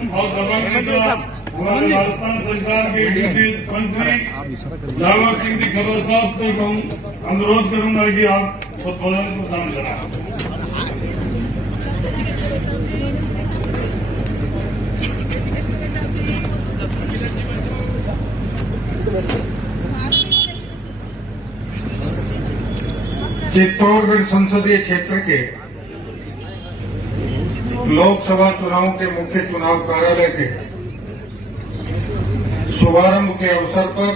और दबंग नेता हमारे राजस्थान सरकार के ड्यूटी मंत्री जावड़ सिंह जी खबर साहब से मैं अनुरोध करूंगा कि आप उद्बोधन प्रदान करें। चित्तौड़गढ़ संसदीय क्षेत्र के लोकसभा चुनाव के मुख्य चुनाव कार्यालय के शुभारंभ के अवसर पर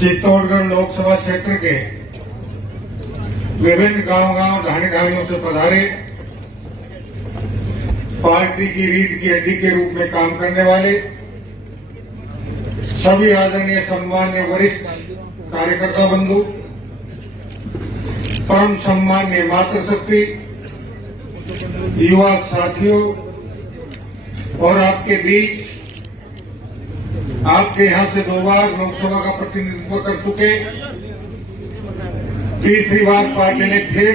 चित्तौड़गढ़ लोकसभा क्षेत्र के विभिन्न गांव-गांव ढाणी-ढाणियों से पधारे पार्टी की रीढ़ की हड्डी के रूप में काम करने वाले सभी आदरणीय सम्मान्य वरिष्ठ कार्यकर्ता बंधु, परम सम्मान्य मातृशक्ति, युवा साथियों और आपके बीच आपके यहां से 2 बार लोकसभा का प्रतिनिधित्व कर चुके, तीसरी बार पार्टी ने फिर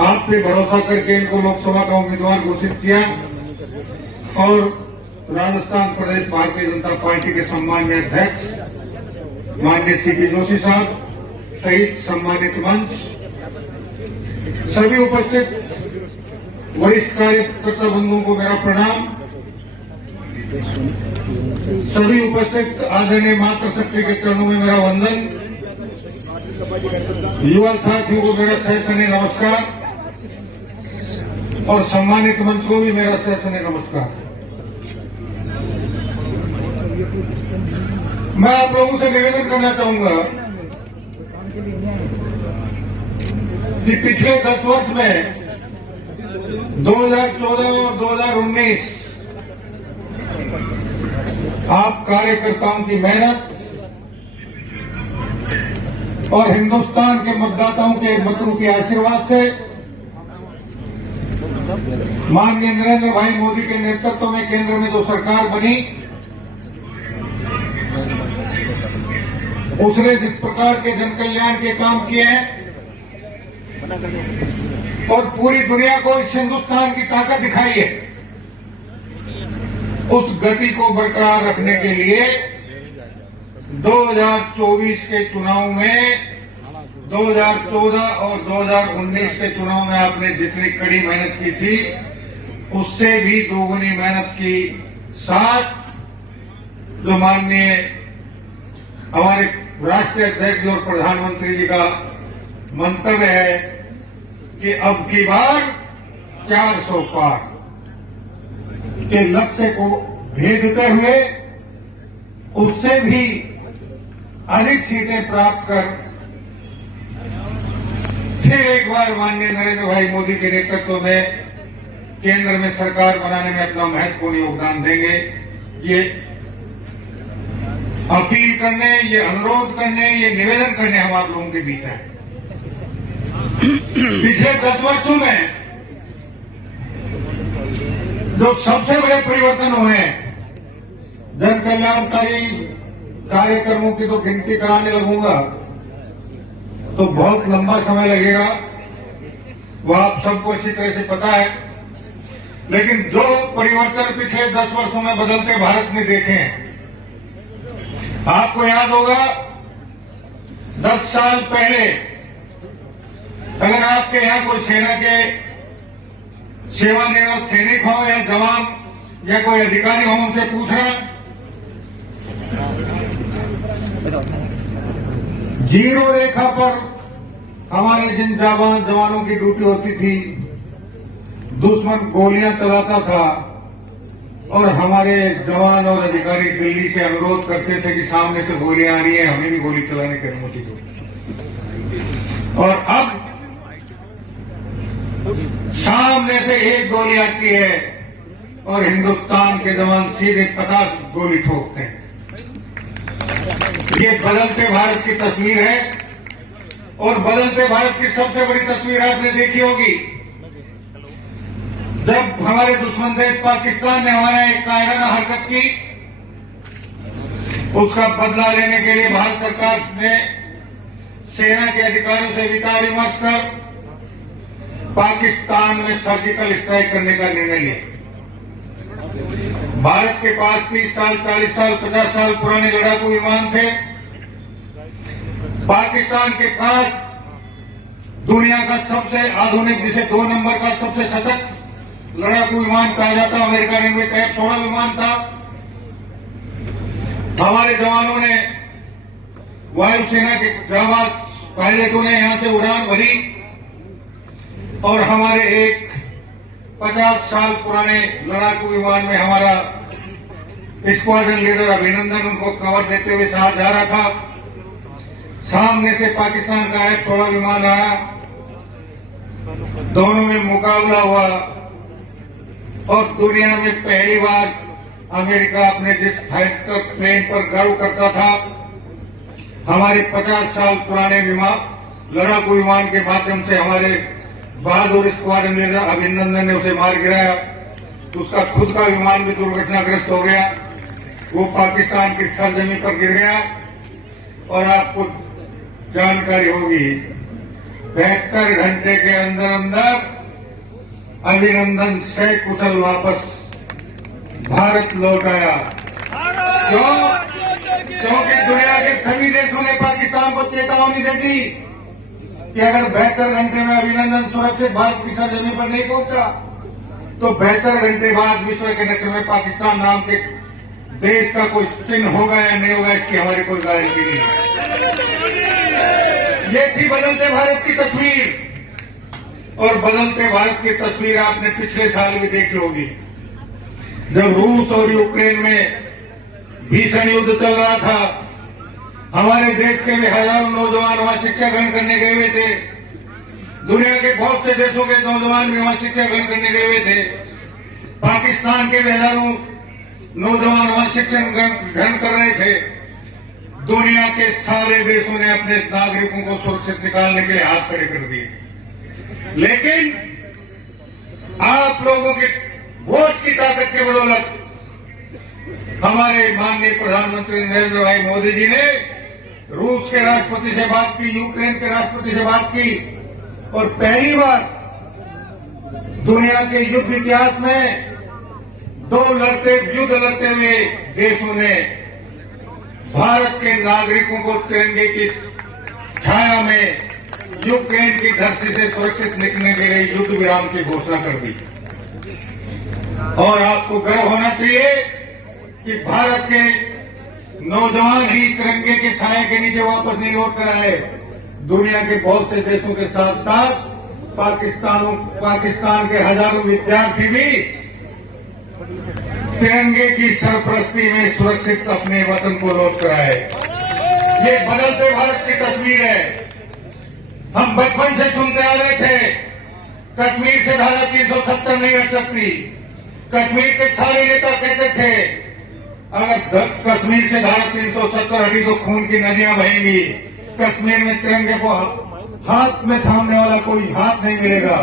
आप पे भरोसा करके इनको लोकसभा का उम्मीदवार घोषित किया और राजस्थान प्रदेश भारतीय जनता पार्टी के सम्मान्य अध्यक्ष माननीय सीपी जोशी साहब सहित सम्मानित मंच, सभी उपस्थित वरिष्ठ कार्यकर्ता बंधुओं को मेरा प्रणाम, सभी उपस्थित आदरणीय मातृशक्ति के चरणों में मेरा वंदन, युवा साथियों को मेरा सहसने नमस्कार और सम्मानित मंच को भी मेरा सहसने नमस्कार। मैं आप लोगों से निवेदन करना चाहूंगा कि पिछले 10 वर्ष में 2014 और 2019 आप कार्यकर्ताओं की मेहनत और हिंदुस्तान के मतदाताओं के मतों के आशीर्वाद से माननीय नरेंद्र भाई मोदी के नेतृत्व में केंद्र में जो सरकार बनी उसने जिस प्रकार के जन कल्याण के काम किए हैं और पूरी दुनिया को इस हिंदुस्तान की ताकत दिखाई है, उस गति को बरकरार रखने के लिए 2024 के चुनाव में 2014 और 2019 के चुनाव में आपने जितनी कड़ी मेहनत की थी उससे भी दोगुनी मेहनत की साथ जो माननीय हमारे राष्ट्रीय अध्यक्ष और प्रधानमंत्री जी का मंतव्य है कि अब की बार 400 पार के लक्ष्य को भेदते हुए उससे भी अधिक सीटें प्राप्त कर फिर एक बार माननीय नरेंद्र भाई मोदी के नेतृत्व में केंद्र में सरकार बनाने में अपना महत्वपूर्ण योगदान देंगे। ये अपील करने, ये अनुरोध करने, ये निवेदन करने हम आप लोगों के बीच हैं। पिछले 10 वर्षों में जो सबसे बड़े परिवर्तन हुए हैं, जन कल्याणकारी कार्यक्रमों की तो गिनती कराने लगूंगा तो बहुत लंबा समय लगेगा, वो आप सबको अच्छी तरह से पता है। लेकिन जो परिवर्तन पिछले 10 वर्षों में बदलते भारत ने देखे हैं, आपको याद होगा 10 साल पहले अगर आपके यहां कोई सेना के सेवानिवृत्त सैनिक हो या जवान या कोई अधिकारी हो, उनसे पूछना जीरो रेखा पर हमारे जिन जवानों की ड्यूटी होती थी, दुश्मन गोलियां चलाता था और हमारे जवान और अधिकारी दिल्ली से अनुरोध करते थे कि सामने से गोलियां आ रही है, हमें भी गोली चलाने की अनुमति दो। और अब सामने से एक गोली आती है और हिंदुस्तान के जवान सीधे 50 गोली ठोकते हैं। ये बदलते भारत की तस्वीर है और बदलते भारत की सबसे बड़ी तस्वीर आपने देखी होगी जब हमारे दुश्मन देश पाकिस्तान ने हमारे एक कायराना हरकत की, उसका बदला लेने के लिए भारत सरकार ने सेना के अधिकारियों से विचार विमर्श कर पाकिस्तान में सर्जिकल स्ट्राइक करने का निर्णय लिया। भारत के पास 30 साल, 40 साल, 50 साल पुराने लड़ाकू विमान थे। पाकिस्तान के पास दुनिया का सबसे आधुनिक, जिसे 2 नंबर का सबसे सशक्त लड़ाकू विमान कहा जाता अमेरिकन रेलवे का F-16 विमान था। हमारे जवानों ने, वायुसेना के जाबाज पायलटों ने यहां से उड़ान भरी और हमारे एक 50 साल पुराने लड़ाकू विमान में हमारा स्क्वाड्रन लीडर अभिनंदन उनको कवर देते हुए साथ जा रहा था। सामने से पाकिस्तान का F-16 विमान आया, दोनों में मुकाबला हुआ और दुनिया में पहली बार अमेरिका अपने जिस फाइटर प्लेन पर गर्व करता था, हमारे 50 साल पुराने लड़ाकू विमान के माध्यम से हमारे बहादुर स्क्वाड्रन लीडर अभिनंदन ने उसे मार गिराया। उसका खुद का विमान भी दुर्घटनाग्रस्त हो गया, वो पाकिस्तान की सरजमी पर गिर गया। और आपको जानकारी होगी, 72 घंटे के अंदर अंदर अभिनंदन सकुशल वापस भारत लौट आया। क्यों? क्योंकि दुनिया के सभी देशों ने पाकिस्तान को चेतावनी दे दी कि अगर 72 घंटे में अभिनंदन सुरक्षित भारत की सरजमी पर नहीं पहुंचा तो 72 घंटे बाद विश्व के नक्शे में पाकिस्तान नाम के देश का कोई चिन्ह होगा या नहीं होगा, इसकी हमारी कोई गारंटी नहीं है। ये थी बदलते भारत की तस्वीर। और बदलते भारत की तस्वीर आपने पिछले साल भी देखी होगी, जब रूस और यूक्रेन में भीषण युद्ध चल रहा था। हमारे देश के भी हजारों नौजवान वहां शिक्षा ग्रहण करने गए हुए थे। दुनिया के बहुत से देशों के नौजवान भी वहां शिक्षा ग्रहण करने गए हुए थे। पाकिस्तान के भी हजारों नौजवान वहां शिक्षण ग्रहण कर रहे थे। दुनिया के सारे देशों ने अपने नागरिकों को सुरक्षित निकालने के लिए हाथ खड़े कर दिए, लेकिन आप लोगों के वोट की ताकत के बदौलत हमारे माननीय प्रधानमंत्री नरेंद्र भाई मोदी जी ने रूस के राष्ट्रपति से बात की, यूक्रेन के राष्ट्रपति से बात की और पहली बार दुनिया के युद्ध इतिहास में युद्ध लड़ते हुए देशों ने भारत के नागरिकों को तिरंगे की छाया में यूक्रेन की धरती से सुरक्षित निकलने के लिए युद्ध विराम की घोषणा कर दी। और आपको गर्व होना चाहिए कि भारत के नौजवान ही तिरंगे के छाया के नीचे वापस नहीं लौट कर आए। दुनिया के बहुत से देशों के साथ साथ पाकिस्तान के हजारों विद्यार्थी भी तिरंगे की सरपरस्ती में सुरक्षित अपने वतन को लौट कर आए। ये बदलते भारत की तस्वीर है। हम बचपन से सुनते आ रहे थे, कश्मीर से धारा 370 नहीं हट सकती। कश्मीर के सारे नेता कहते थे, अगर कश्मीर से धारा 370 हटी तो खून की नदियां बहेंगी। कश्मीर में तिरंगे को हाथ में थामने वाला कोई हाथ नहीं मिलेगा।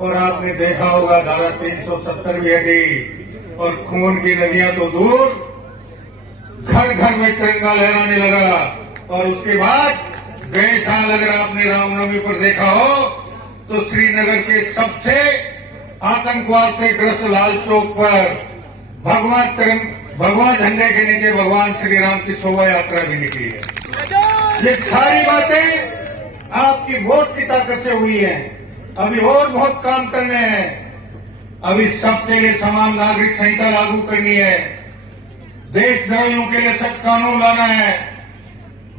और आपने देखा होगा, धारा 370 भी हटी और खून की नदियां तो दूर, घर घर में तिरंगा लहराने लगा। और उसके बाद गए साल अगर आपने रामनवमी पर देखा हो तो श्रीनगर के सबसे आतंकवाद से ग्रस्त लाल चौक पर भगवान झंडे के नीचे भगवान श्री राम की शोभा यात्रा भी निकली है। ये सारी बातें आपकी वोट की ताकत से हुई है। अभी और बहुत काम करने हैं। अभी सबके लिए समान नागरिक संहिता लागू करनी है। देशद्रोहियों के लिए सख्त कानून लाना है।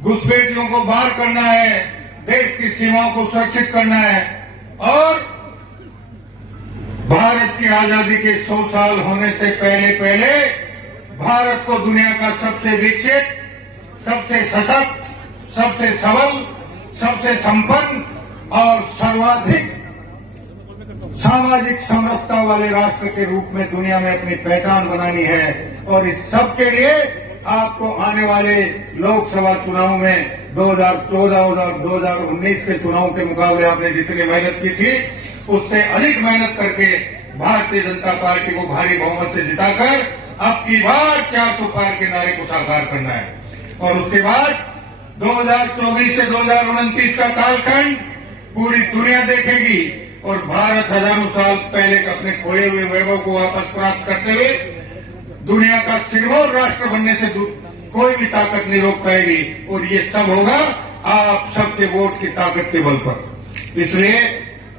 घुसपैठियों को बाहर करना है। देश की सीमाओं को सुरक्षित करना है। और भारत की आजादी के 100 साल होने से पहले भारत को दुनिया का सबसे विकसित, सबसे सशक्त, सबसे सबल, सबसे संपन्न और सर्वाधिक सामाजिक समरसता वाले राष्ट्र के रूप में दुनिया में अपनी पहचान बनानी है। और इस सब के लिए आपको आने वाले लोकसभा चुनाव में 2014 और 2019 के चुनाव के मुकाबले आपने जितनी मेहनत की थी, उससे अधिक मेहनत करके भारतीय जनता पार्टी को भारी बहुमत से जिताकर अब की बार 400 पार के नारे को साकार करना है। और उसके बाद 2024 से 2029 का कालखंड पूरी दुनिया देखेगी। और भारत हजारों साल पहले अपने खोए हुए वैभव को वापस प्राप्त करते हुए दुनिया का सिरमौर राष्ट्र बनने से कोई भी ताकत नहीं रोक पाएगी। और ये सब होगा आप सबके वोट की ताकत के बल पर। इसलिए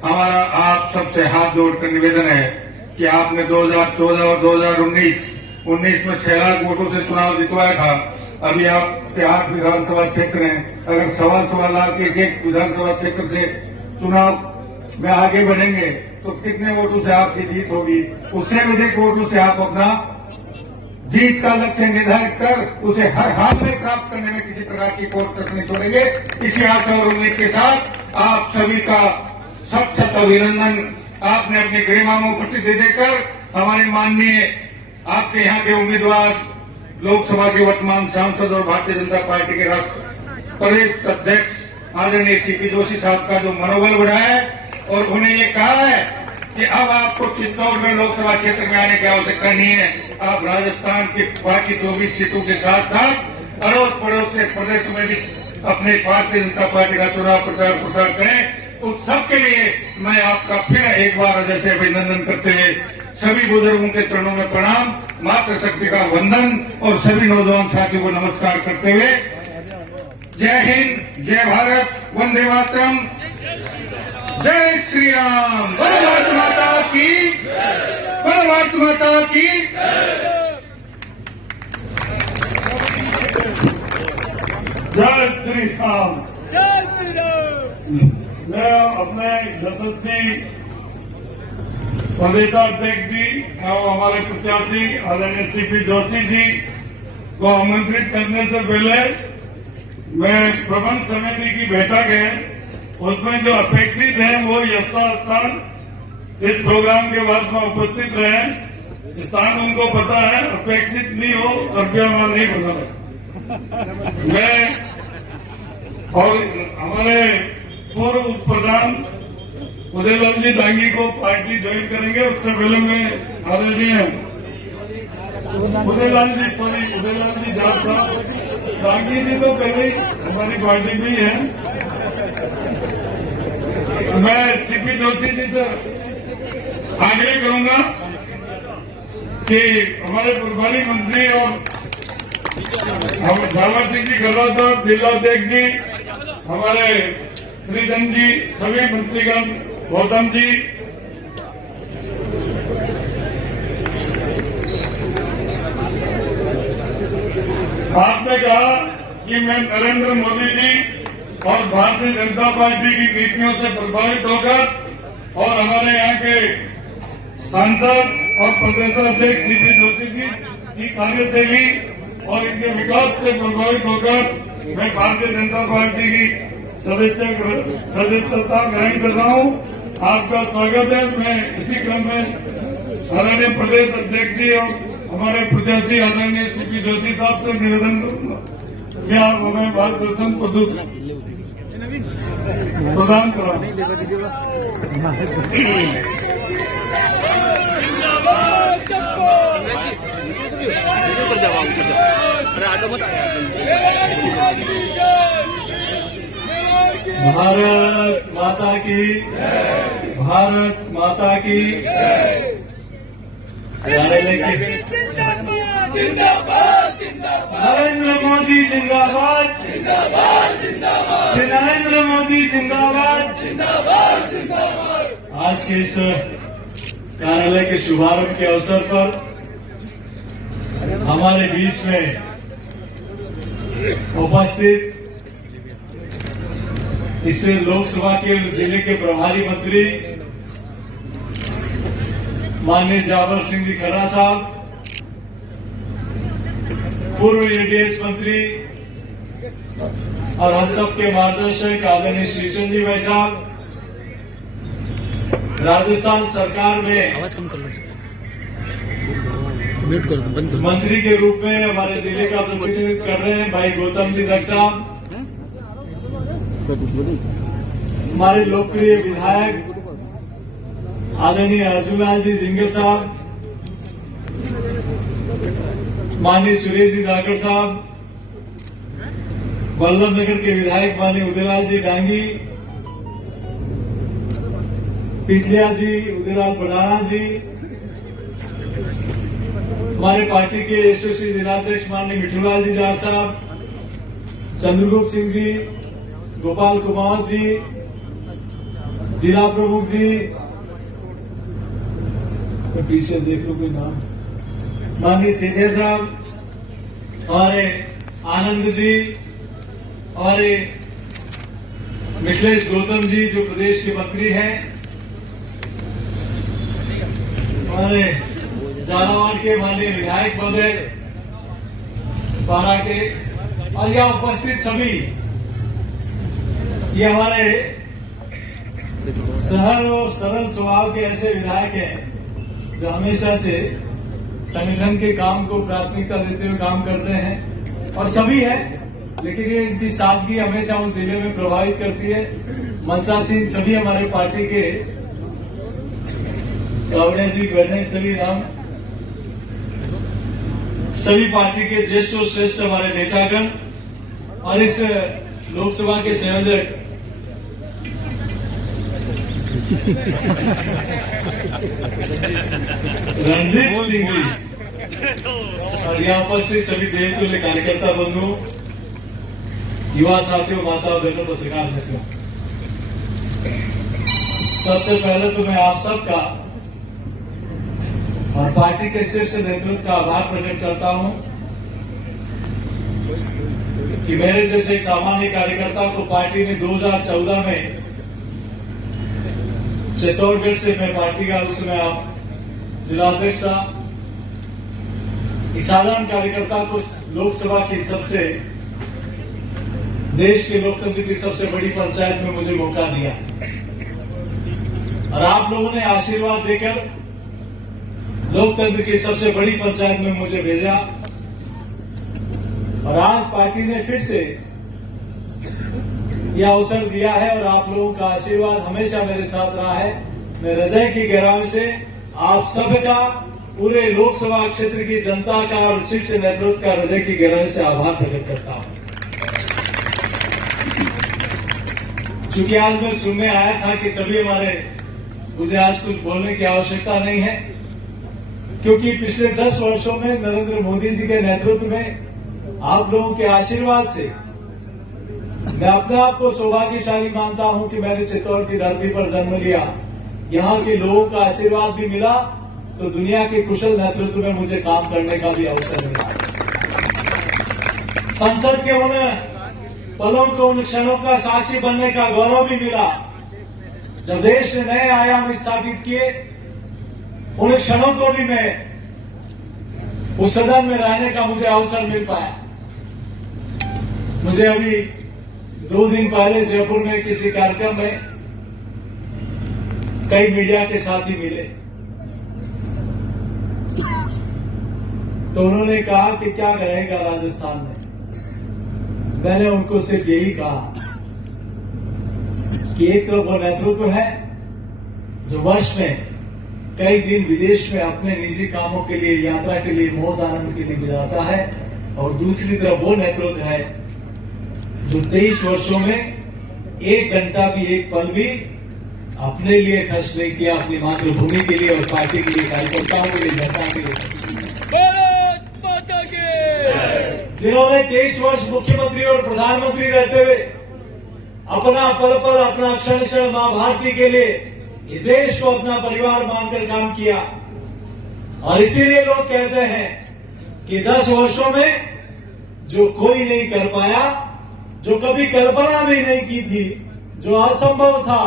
हमारा आप सबसे हाथ जोड़कर निवेदन है कि आपने 2014 और 2019 में 6 लाख वोटों से चुनाव जितवाया था। अभी आपके 8 विधानसभा क्षेत्र हैं। अगर 1.25 लाख एक विधानसभा क्षेत्र से चुनाव में आगे बढ़ेंगे तो कितने वोटों से आपकी जीत होगी? उससे अधिक वोटों से आप अपना जीत का लक्ष्य निर्धारित कर उसे हर हाल में प्राप्त करने में किसी प्रकार की कोई कसर नहीं छोड़ेंगे। इसी आशा और उम्मीद के साथ आप सभी का सत सत अभिनंदन। आपने अपनी गरिमा में उपस्थिति देकर हमारे माननीय आपके यहाँ के उम्मीदवार लोकसभा के वर्तमान सांसद और भारतीय जनता पार्टी के राष्ट्रीय प्रदेश अध्यक्ष आदरणीय सीपी जोशी साहब का जो मनोबल बढ़ाया है और उन्हें ये कहा है कि अब आपको चित्तौड़गढ़ लोकसभा क्षेत्र में आने की आवश्यकता नहीं है। आप राजस्थान के बाकी 24 सीटों के साथ साथ अड़ोस पड़ोस के प्रदेश में भी अपने भारतीय जनता पार्टी का चुनाव प्रचार प्रसार करें। उस सबके लिए मैं आपका फिर एक बार हृदय से अभिनंदन करते हुए सभी बुजुर्गों के चरणों में प्रणाम, मातृशक्ति का वंदन और सभी नौजवान साथियों को नमस्कार करते हुए जय हिंद, जय भारत, वंदे मातरम, जय श्री राम। बोलो भारत माता की, बोलो भारत माता की। जय श्री राम। जय श्री राम। मैं अपने यशस्वी प्रदेशाध्यक्ष जी और हमारे प्रत्याशी आदरणीय सीपी जोशी जी को आमंत्रित करने से पहले मैं प्रबंध समिति की बैठक है उसमें जो अपेक्षित है वो यथास्थान इस प्रोग्राम के बाद में उपस्थित रहे। स्थान उनको पता है, अपेक्षित नहीं हो कृपया वहां नहीं बदल। मैं और हमारे पूर्व उप प्रधान उदयलाल जी डांगी को पार्टी ज्वाइन करेंगे। उससे पहले मैं आदरणीय उदयलाल जी जाट था, डांगी जी तो पहले ही हमारी पार्टी में ही है। मैं सीपी जोशी जी से आग्रह करूंगा कि हमारे प्रभारी मंत्री और झावर सिंह जी खर्रा साहब, जिलाध्यक्ष जी, हमारे श्रीधन जी, सभी मंत्रीगण, गौतम जी, आपने कहा कि मैं नरेंद्र मोदी जी और भारतीय जनता पार्टी की नीतियों से प्रभावित होकर और हमारे यहाँ के सांसद और प्रदेशाध्यक्ष सीपी जोशी जी की कार्यशैली और इनके विकास से प्रभावित होकर मैं भारतीय जनता पार्टी की सदस्यता ग्रहण कर रहा हूँ। आपका स्वागत है। मैं इसी क्रम में आदरणीय प्रदेश अध्यक्ष जी और हमारे प्रत्याशी आदरणीय सीपी जोशी साहब से निवेदन करूंगा कि आप हमें मार्गदर्शन प्रदान करा। भारत माता की, भारत माता की। नरेंद्र मोदी जिंदाबाद, श्री नरेंद्र मोदी जिंदाबाद। आज के इस कार्यालय के शुभारंभ के अवसर पर हमारे बीच में उपस्थित इस लोकसभा के जिले के प्रभारी मंत्री माननीय जावर सिंह जी खर्रा साहब, पूर्व एडीएस मंत्री और हम सबके मार्गदर्शक आदरणीय श्रीचंद जी भाई साहब, राजस्थान सरकार में मंत्री के रूप में हमारे जिले का प्रतिनिधित्व कर रहे हैं भाई गौतम जी दक्ष साहब, हमारे लोकप्रिय विधायक आदरणीय अर्जुनलाल जी जिंगल साहब, माननीय सुरेश जी धाकड़ साहब, वल्लभ नगर के विधायक माननीय उदयलाल जी डांगी, पिथलिया जी, उदयलाल बडाना जी, हमारे पार्टी के एसोसी जिलाध्यक्ष माननीय मिठूलाल जी जाट साहब, चंद्रगुप्त सिंह जी, गोपाल कुमार जी, जिला प्रमुख जी, पीछे देख लो कोई नाम, माननीय सेठिया साहब, हमारे आनंद जी, हमारे मिथिलेश गौतम जी जो प्रदेश के मंत्री हैं, हमारे झालावाड़ के माननीय विधायक महोदय पारा के, और यहाँ उपस्थित सभी, ये हमारे सरल और सरल स्वभाव के ऐसे विधायक हैं जो हमेशा से संगठन के काम को प्राथमिकता देते हुए काम करते हैं, और सभी हैं, लेकिन ये इनकी सादगी हमेशा उस जिले में प्रभावित करती है। मंचा सिंह, सभी हमारे पार्टी के कावड़िया जी बैठे हैं, सभी नाम, सभी पार्टी के ज्येष्ठ और श्रेष्ठ हमारे नेतागण, और इस लोकसभा के संयोजक रणजीत सिंह जी, और यहाँ पर से सभी देवतुल्य कार्यकर्ता बंधु, युवा साथियों, माता बहनों, पत्रकार मित्रों, सबसे पहले तो मैं आप सबका और पार्टी के शीर्ष नेतृत्व का आभार प्रकट करता हूं कि मेरे जैसे एक सामान्य कार्यकर्ता को पार्टी ने 2014 में चित्तौड़गढ़ से, मैं पार्टी का उस समय आप जिलाध्यक्ष था, एक साधारण कार्यकर्ता को लोकसभा की सबसे, देश के लोकतंत्र की सबसे बड़ी पंचायत में मुझे मौका दिया, और आप लोगों ने आशीर्वाद देकर लोकतंत्र की सबसे बड़ी पंचायत में मुझे भेजा, और आज पार्टी ने फिर से यह अवसर दिया है, और आप लोगों का आशीर्वाद हमेशा मेरे साथ रहा है। मैं हृदय की गहराई से आप सबका, पूरे लोकसभा क्षेत्र की जनता का और शीर्ष नेतृत्व का हृदय की गहराई से आभार प्रकट करता हूं। चूंकि आज मैं सुनने आया था कि सभी हमारे, मुझे आज कुछ बोलने की आवश्यकता नहीं है, क्योंकि पिछले 10 वर्षों में नरेंद्र मोदी जी के नेतृत्व में, आप लोगों के आशीर्वाद से, मैं अपने आप को सौभाग्यशाली मानता हूं कि मैंने चित्तौड़ की धरती पर जन्म लिया। यहां के लोगों का आशीर्वाद भी मिला, तो दुनिया के कुशल नेतृत्व में मुझे काम करने का भी अवसर मिला। संसद के उन पलों को, उन क्षणों का साक्षी बनने का गौरव भी मिला जब देश ने नए आयाम स्थापित किए। उन क्षणों को भी मैं उस सदन में रहने का मुझे अवसर मिल पाया। मुझे अभी 2 दिन पहले जयपुर में किसी कार्यक्रम में कई मीडिया के साथी मिले, तो उन्होंने कहा कि क्या रहेगा राजस्थान में। मैंने उनको सिर्फ यही कहा कि एक तरफ वो नेतृत्व है जो वर्ष में कई दिन विदेश में अपने निजी कामों के लिए, यात्रा के लिए, मौज आनंद के लिए गुजारता है, और दूसरी तरफ वो नेतृत्व है जो 23 वर्षों में 1 घंटा भी, 1 पल भी अपने लिए खर्च नहीं किया, अपनी मातृभूमि के लिए और पार्टी के लिए, कार्यकर्ताओं के लिए, जनता के लिए। जिन्होंने 23 वर्ष मुख्यमंत्री और प्रधानमंत्री रहते हुए अपना पल पल, अपना क्षण क्षण मां भारती के लिए इस देश को अपना परिवार मानकर काम किया। और इसीलिए लोग कहते हैं कि 10 वर्षों में जो कोई नहीं कर पाया, जो कभी कल्पना भी नहीं की थी, जो असंभव था,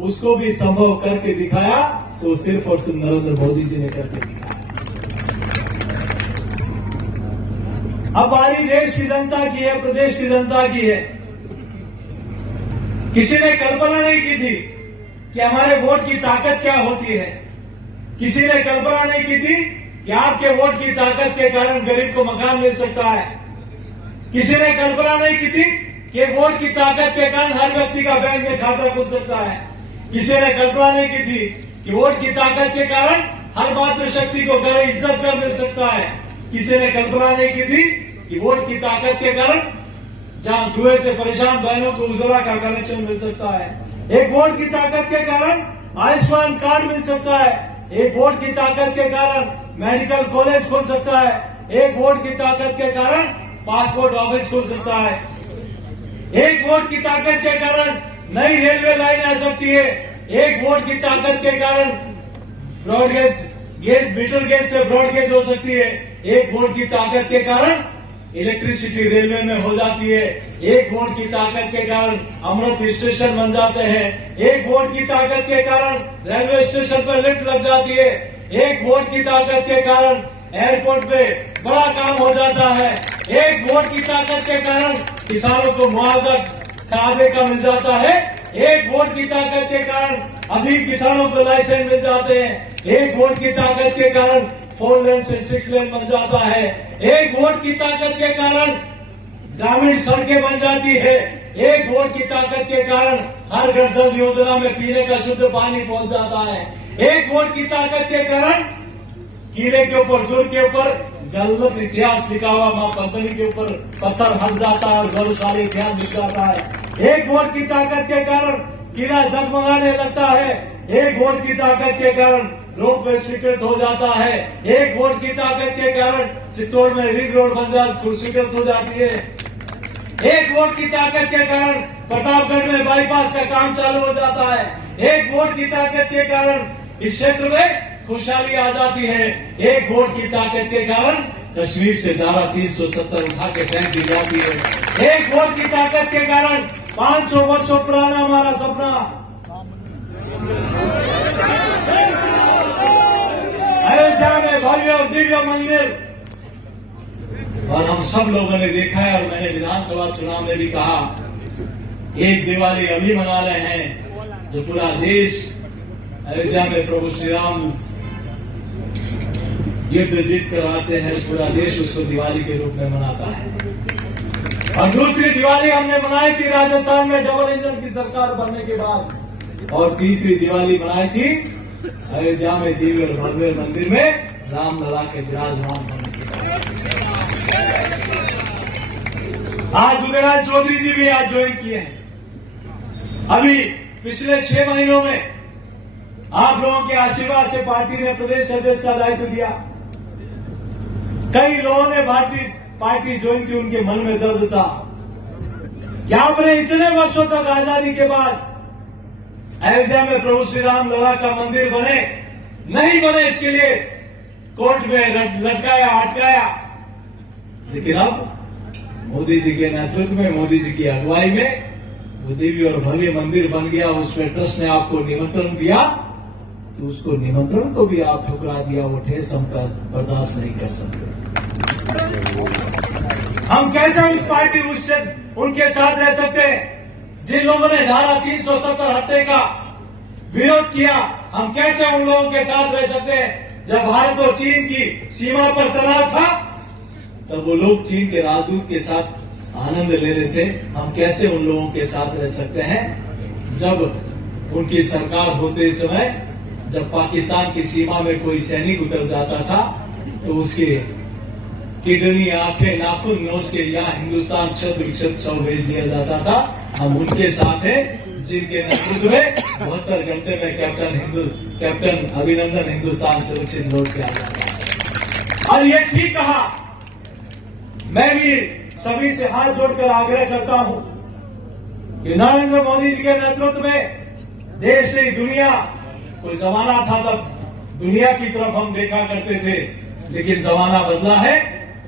उसको भी संभव करके दिखाया, तो सिर्फ और सिर्फ नरेंद्र मोदी जी ने करके दिखाया। अब बारी देश की जनता की है, प्रदेश की जनता की है। किसी ने कल्पना नहीं की थी कि हमारे वोट की ताकत क्या होती है। किसी ने कल्पना नहीं की थी कि आपके वोट की ताकत के कारण गरीब को मकान मिल सकता है। किसी ने कल्पना नहीं की थी कि वोट की ताकत के कारण हर व्यक्ति का बैंक में खाता खुल सकता है। किसी ने कल्पना नहीं की थी कि वोट की ताकत के कारण हर मातृशक्ति को घर, इज्जत घर मिल सकता है। किसी ने कल्पना नहीं की थी कि वोट की ताकत के कारण जहां कुएं से परेशान बहनों को उज्ज्वला का कनेक्शन मिल सकता है। एक वोट की ताकत के कारण आयुष्मान कार्ड मिल सकता है, एक वोट की ताकत के कारण मेडिकल कॉलेज खोल सकता है, एक वोट की ताकत के कारण पासपोर्ट ऑफिस खोल सकता है, एक वोट की ताकत के कारण नई रेलवे लाइन आ सकती है, एक वोट की ताकत के कारण ब्रॉडगेज मीटर गेज से ब्रॉडगेज हो सकती है, एक वोट की ताकत के कारण इलेक्ट्रिसिटी रेलवे में हो जाती है, एक वोट की ताकत के कारण अमृत स्टेशन बन जाते हैं, एक वोट की ताकत के कारण रेलवे स्टेशन पर लिफ्ट लग जाती है, एक वोट की ताकत के कारण एयरपोर्ट पे बड़ा काम हो जाता है, एक वोट की ताकत के कारण किसानों को मुआवजा खादे का मिल जाता है, एक वोट की ताकत के कारण अफीम किसानों को लाइसेंस मिल जाते हैं, एक वोट की ताकत के कारण 4 लेन से 6 लेन बन जाता है, एक वोट की ताकत के कारण ग्रामीण सड़कें बन जाती है, एक वोट की ताकत के कारण हर घर जल योजना में पीने का शुद्ध पानी पहुंच जाता है, एक वोट की ताकत के कारण किले के ऊपर दूर के ऊपर गलत इतिहास लिखा हुआ मां पद्मिनी के ऊपर पत्थर हट जाता है और गौरवशाली इतिहास लिख जाता है, एक वोट की ताकत के कारण किला जगमगाने लगता है, एक वोट की ताकत के कारण रोपवे स्वीकृत हो जाता है, एक वोट की ताकत के कारण चित्तौड़ में रिंग रोड बन स्वीकृत हो जाती है, एक वोट की ताकत के कारण प्रतापगढ़ में बाईपास का काम चालू हो जाता है, एक वोट की ताकत के कारण इस क्षेत्र में खुशहाली आ जाती है, एक वोट की ताकत के कारण कश्मीर से धारा 370 उठा के फेंक दी जाती है, एक वोट की ताकत के कारण 500 वर्षों पुराना हमारा सपना अयोध्या में भव्य और दिव्य मंदिर, और हम सब लोगों ने देखा है और मैंने विधानसभा चुनाव में भी कहा, एक दिवाली अभी मना रहे हैं जो पूरा देश अयोध्या में प्रभु श्री राम युद्ध जीत कर आते हैं, पूरा देश उसको दिवाली के रूप में मनाता है। और दूसरी दिवाली हमने मनाई थी राजस्थान में डबल इंजन की सरकार बनने के बाद, और तीसरी दिवाली मनाई थी अयोध्या में दिव्य और भव्य मंदिर में राम लला के विराजमान होने के बाद। आज उदयराज चौधरी जी भी आज ज्वाइन किए हैं। अभी पिछले 6 महीनों में आप लोगों के आशीर्वाद से पार्टी ने प्रदेश अध्यक्ष का दायित्व दिया। कई लोगों ने पार्टी ज्वाइन की, उनके मन में दर्द था कि आपने इतने वर्षों तक आजादी के बाद अयोध्या में प्रभु श्री राम लला का मंदिर बने नहीं बने, इसके लिए कोर्ट में लटकाया अटकाया, लेकिन अब मोदी जी के नेतृत्व में, मोदी जी की अगुवाई में वो दिव्य और भव्य मंदिर बन गया। उसमें ट्रस्ट ने आपको निमंत्रण दिया तो उसको निमंत्रण को भी आप ठुकरा दिया, वो ठेस हम बर्दाश्त नहीं कर सकते। हम कैसे उस पार्टी उनके साथ रह सकते हैं जिन लोगों ने धारा 370 हत्या का विरोध किया? हम कैसे उन लोगों के साथ रह सकते हैं जब भारत और चीन की सीमा पर तनाव था तब वो लोग चीन के राजदूत के साथ आनंद ले रहे थे? हम कैसे उन लोगों के साथ रह सकते हैं जब उनकी सरकार होते समय जब पाकिस्तान की सीमा में कोई सैनिक उतर जाता था तो उसके किडनी, आंखें, नाखून नोच के यहाँ हिंदुस्तान क्षत विक्षत शव भेज दिया जाता था? हम उनके साथ हैं जिनके नेतृत्व में 72 घंटे में कैप्टन अभिनंदन हिंदुस्तान सुरक्षित लौट के आ जाता। और ये ठीक कहा। मैं भी सभी से हाथ जोड़कर आग्रह करता हूं कि नरेंद्र मोदी जी के नेतृत्व में देश से दुनिया, कोई जमाना था तब दुनिया की तरफ हम देखा करते थे, लेकिन जमाना बदला है।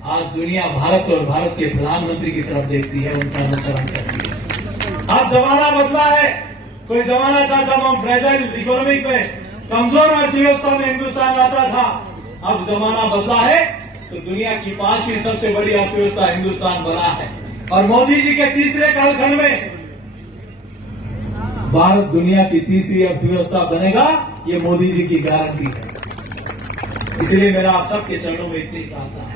आज दुनिया भारत और भारत के प्रधानमंत्री की तरफ देखती है, उनका अनुसरण करती है। आज जमाना बदला है। कोई जमाना था जब हम फ्रेजाइल इकोनॉमिक में, कमजोर अर्थव्यवस्था में हिंदुस्तान आता था। अब जमाना बदला है तो दुनिया की 5वीं सबसे बड़ी अर्थव्यवस्था हिंदुस्तान बना है। और मोदी जी के तीसरे कालखंड में भारत दुनिया की तीसरी अर्थव्यवस्था बनेगा, ये मोदी जी की गारंटी है। इसलिए मेरा आप सबके चरणों में इतनी प्रार्थना है।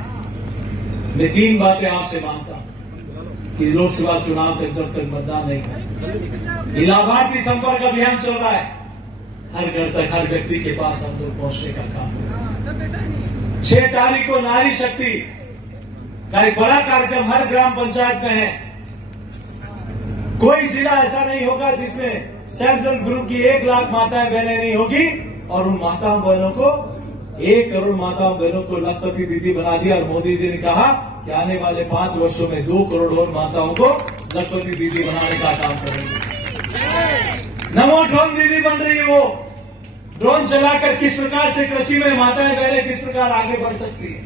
मैं 3 बातें आपसे मांगता हूं कि लोकसभा चुनाव तक जब तक मतदान नहीं करें, लाभार्थी संपर्क अभियान चल रहा है, हर घर तक हर व्यक्ति के पास हम लोग पहुंचने का काम। 6 तारीख को नारी शक्ति का एक बड़ा कार्यक्रम हर ग्राम पंचायत में है। कोई जिला ऐसा नहीं होगा जिसमें सेल्फ हेल्प ग्रुप की 1 लाख माताएं बहनें नहीं होगी और उन माताओं बहनों को 1 करोड़ माताओं बहनों को लखपति दीदी बना दिया। और मोदी जी ने कहा कि आने वाले 5 वर्षों में 2 करोड़ और माताओं को लखपति दीदी बनाने का काम करेंगे। नमो ड्रोन दीदी बन रही है वो। ड्रोन चलाकर किस प्रकार से कृषि में माताएं बहनें किस प्रकार आगे बढ़ सकती है।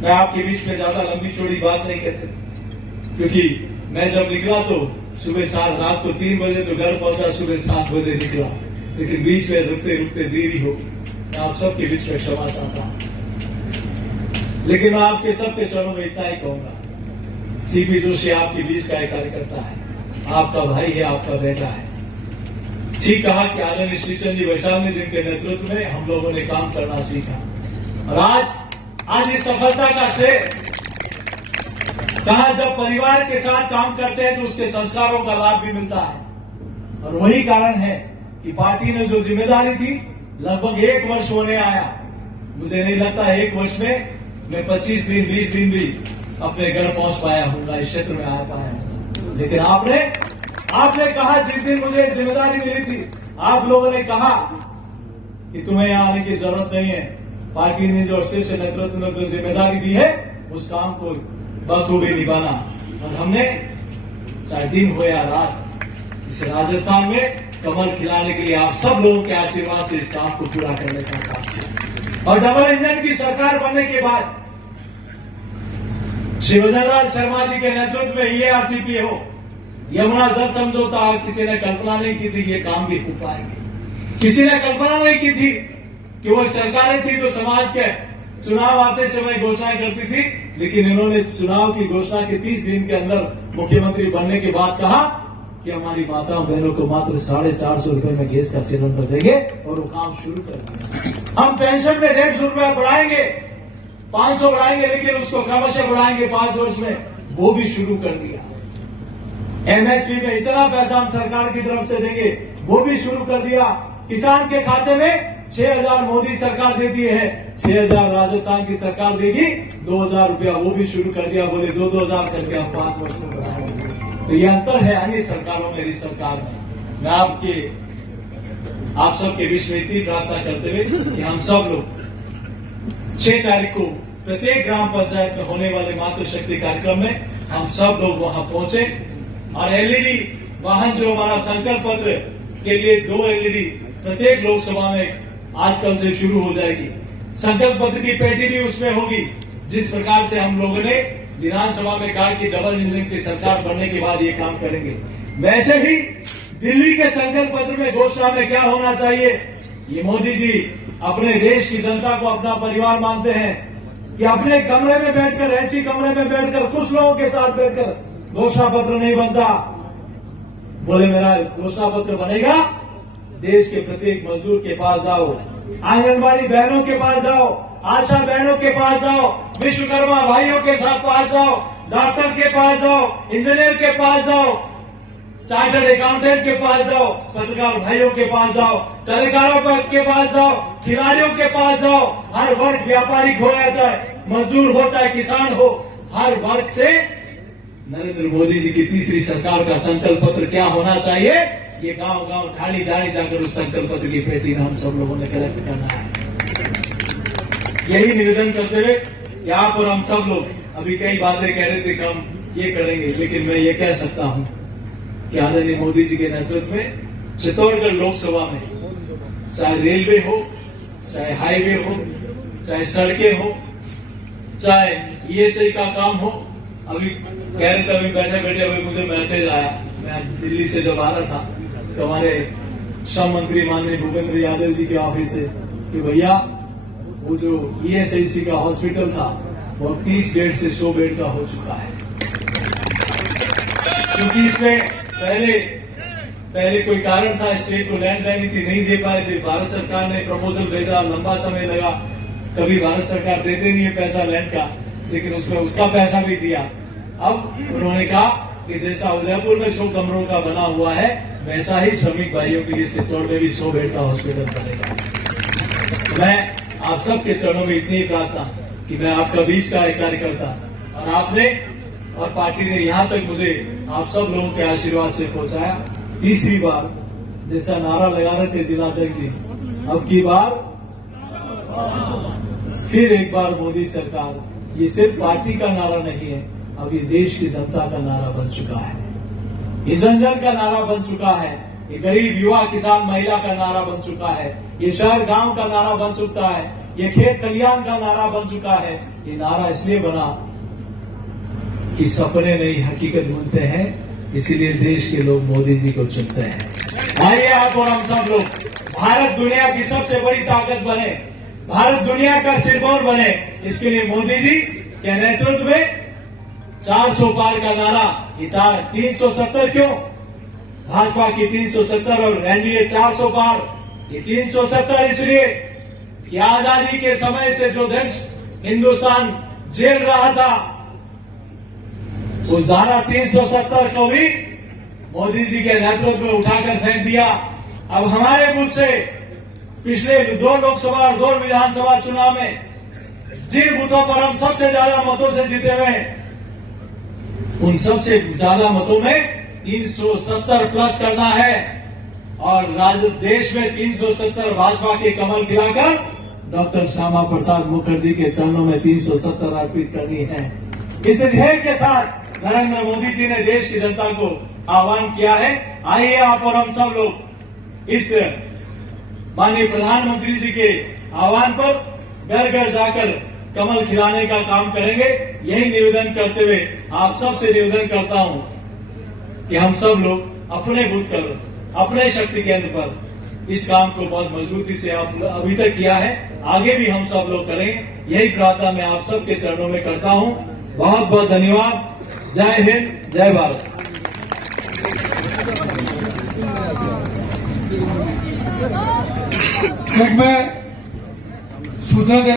मैं आपके बीच में ज्यादा लंबी चौड़ी बात नहीं करती, क्योंकि मैं जब निकला तो सुबह 7 रात को 3 बजे तो घर पहुंचा, सुबह 7 बजे निकला, लेकिन बीच में रुकते रुकते देरी हो। मैं आप सबके बीच में क्षमा चाहता हूं, लेकिन मैं आपके सबके चरणों में इतना ही कहूंगा, सीपी जोशी आपके बीच का एक कार्यकर्ता है, आपका भाई है, आपका बेटा है। ठीक कहा कि आदरणीय श्री चंद्र जी वैशाली जिनके नेतृत्व में हम लोगों ने काम करना सीखा, और आज इस सफलता का श्रेय कहा, जब परिवार के साथ काम करते हैं तो उसके संस्कारों का लाभ भी मिलता है। और वही कारण है कि पार्टी ने जो जिम्मेदारी थी, लगभग 1 वर्ष होने आया, मुझे नहीं लगता 1 वर्ष में मैं 25 दिन 20 दिन भी अपने घर पहुंच पाया हूंगा, इस क्षेत्र में आ पाया हूं। लेकिन आपने कहा, जिस दिन मुझे जिम्मेदारी मिली थी, आप लोगों ने कहा कि तुम्हें यहां आने की जरूरत नहीं है। पार्टी ने जो शीर्ष नेतृत्व ने जो जिम्मेदारी दी है, उस काम को बखूबी निभाना, और हमने चाहे दिन हो या रात इस राजस्थान में कमल खिलाने के लिए आप सब लोगों के आशीर्वाद से इस काम को पूरा करने का काम किया। और डबल इंजन की सरकार बनने के बाद शिवराज शर्मा जी के नेतृत्व में EARCP हो, यमुना जल समझौता, किसी ने कल्पना नहीं की थी कि ये काम भी हो पाएंगे। किसी ने कल्पना नहीं की थी कि वो सरकारें थी तो समाज के चुनाव आते समय घोषणाएं करती थी, लेकिन इन्होंने चुनाव की घोषणा के 30 दिन के अंदर मुख्यमंत्री बनने के बाद कहा कि हमारी माताओं बहनों को मात्र 450 रुपए में गैस का सिलेंडर देंगे, और वो काम शुरू कर दिया। हम पेंशन में 150 रुपया बढ़ाएंगे, 500 बढ़ाएंगे, लेकिन उसको क्रमशः बढ़ाएंगे 5 वर्ष में, वो भी शुरू कर दिया। MSP में इतना पैसा हम सरकार की तरफ से देंगे, वो भी शुरू कर दिया। किसान के खाते में 6,000 मोदी सरकार देती है, 6,000 राजस्थान की सरकार देगी, 2,000 रुपया वो भी शुरू कर दिया। बोले 2,000 करके हम 5 वर्ष में बढ़ाएंगे। तो ये अंतर है अन्य सरकारों में, इस सरकार में। मैं आप सबके बीच में इतनी प्रार्थना करते हुए कि हम सब लोग 6 तारीख को प्रत्येक ग्राम पंचायत में होने वाले मातृशक्ति कार्यक्रम में हम सब लोग वहां पहुंचे, और LED वाहन जो हमारा संकल्प पत्र के लिए 2 LED प्रत्येक लोकसभा में आजकल से शुरू हो जाएगी। संकल्प पत्र की पेटी भी उसमें होगी। जिस प्रकार से हम लोगों ने विधानसभा में कहा कि डबल इंजन की सरकार बनने के बाद ये काम करेंगे, वैसे ही दिल्ली के संकल्प पत्र में घोषणा में क्या होना चाहिए, ये मोदी जी अपने देश की जनता को अपना परिवार मानते हैं कि अपने कमरे में बैठकर, ऐसी कमरे में बैठकर, कुछ लोगों के साथ बैठकर घोषणा पत्र नहीं बनता। बोले मेरा घोषणा पत्र बनेगा, देश के प्रत्येक मजदूर के पास जाओ, आंगनबाड़ी बहनों के पास जाओ, आशा बहनों के पास जाओ, विश्वकर्मा भाइयों के साथ पास जाओ, डॉक्टर के पास जाओ, इंजीनियर के पास जाओ, चार्टर्ड अकाउंटेंट के पास जाओ, पत्रकार भाइयों के पास जाओ, टैक्सकारों के पास जाओ, खिलाड़ियों के पास जाओ। हर वर्ग, व्यापारी हो या चाहे मजदूर हो, चाहे किसान हो, हर वर्ग से नरेंद्र मोदी जी की तीसरी सरकार का संकल्प पत्र क्या होना चाहिए, ये गांव गांव ढाणी ढाणी जाकर उस संकल्प पत्र की पेटी में हम सब लोगों ने कलेक्ट करना है। यही निवेदन करते हुए कि आप और हम सब लोग अभी कई बातें कह रहे थे कि हम ये करेंगे, लेकिन मैं ये कह सकता हूं कि आदरणीय मोदी जी के नेतृत्व में चित्तौड़गढ़ लोकसभा में चाहे रेलवे हो, चाहे हाईवे हो, चाहे सड़कें हो, चाहे ESI का काम हो। अभी कह रहे थे, अभी बैठे बैठे अभी मुझे मैसेज आया, मैं दिल्ली से जब आ रहा था तो हमारे श्रम मंत्री माननीय भूपेंद्र यादव जी के ऑफिस से कि भैया वो जो ESIC का हॉस्पिटल था वो 30 बेड से 100 बेड का हो चुका है। क्योंकि इसमें पहले कोई कारण था, स्टेट को लैंड देनी थी, नहीं दे पाए, फिर भारत सरकार ने प्रपोजल भेजा, लंबा समय लगा। कभी भारत सरकार देते नहीं है पैसा लैंड का, लेकिन उसमें उसका पैसा भी दिया। अब उन्होंने कहा कि जैसा उदयपुर में 100 कमरों का बना हुआ है, वैसा ही श्रमिक भाइयों के लिए चित्तौड़ में भी 100 बेड का हॉस्पिटल बनेगा। मैं आप सबके चरणों में इतनी प्रार्थना कि मैं आपका बीच का एक कार्यकर्ता, और आपने और पार्टी ने यहां तक मुझे आप सब लोगों के आशीर्वाद से पहुंचाया। तीसरी बार जैसा नारा लगा रहे थे जिलाध्यक्ष जी, अब की बार फिर एक बार मोदी सरकार, ये सिर्फ पार्टी का नारा नहीं है, अब ये देश की जनता का नारा बन चुका है, ये जन जन का नारा बन चुका है, ये गरीब युवा किसान महिला का नारा बन चुका है, ये शहर गांव का नारा बन चुका है, ये खेत खलियान का नारा बन चुका है। ये नारा इसलिए बना कि सपने नहीं हकीकत ढूंढते हैं, इसीलिए देश के लोग मोदी जी को चुनते हैं। आइए आप और हम सब लोग भारत दुनिया की सबसे बड़ी ताकत बने, भारत दुनिया का सिरमौर बने, इसके लिए मोदी जी के नेतृत्व में 400 पार का नारा, इतार 370 क्यों, भाजपा की 370 और एनडीए 400 पार। ये 370 इसलिए कि आजादी के समय से जो देश हिंदुस्तान झेल रहा था, उस धारा 370 को भी मोदी जी के नेतृत्व में उठाकर फेंक दिया। अब हमारे बूथ से पिछले 2 लोकसभा और 2 विधानसभा चुनाव में जिन बूथों पर हम सबसे ज्यादा मतों से जीते हुए, उन सबसे ज्यादा मतों में 370 प्लस करना है और देश में 370 भाजपा के कमल खिलाकर डॉक्टर श्यामा प्रसाद मुखर्जी के चरणों में 370 अर्पित करनी है। इस ध्येय के साथ नरेंद्र मोदी जी ने देश की जनता को आह्वान किया है। आइए आप और हम सब लोग इस माननीय प्रधानमंत्री जी के आह्वान पर घर घर जाकर कमल खिलाने का काम करेंगे। यही निवेदन करते हुए आप सबसे निवेदन करता हूं कि हम सब लोग अपने बूथ पर, अपने शक्ति केंद्र पर इस काम को बहुत मजबूती से आप अभी तक किया है, आगे भी हम सब लोग करेंगे। यही प्रार्थना मैं आप सबके चरणों में करता हूं। बहुत बहुत धन्यवाद। जय हिंद, जय भारत। मैं सूचना